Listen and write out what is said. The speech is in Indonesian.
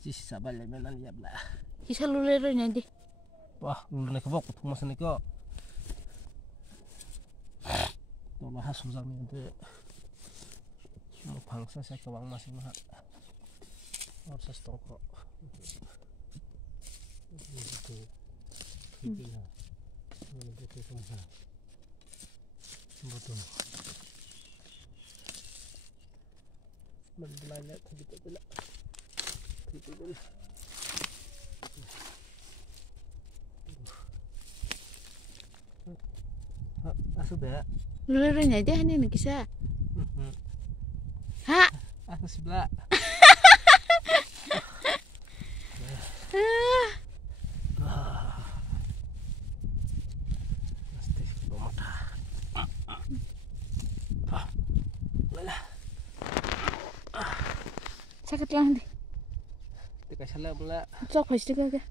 Sisa balik menan ya bla. Sisa lulero nanti. Wah, lulene kebok mas niko. Tolong hasil zami itu. Mau bangsa saya kewang masih mahal. Harus stoko. Itu. Itulah. Ini betul betul. Betul. Membelanya betul-betul. Betul. Sudah. Lulero nanti hani nikisa. Ha? Aku sebelah. Pasti belum ada. Sakit lah nanti. Tidak salah pula. Cok pasti kagak.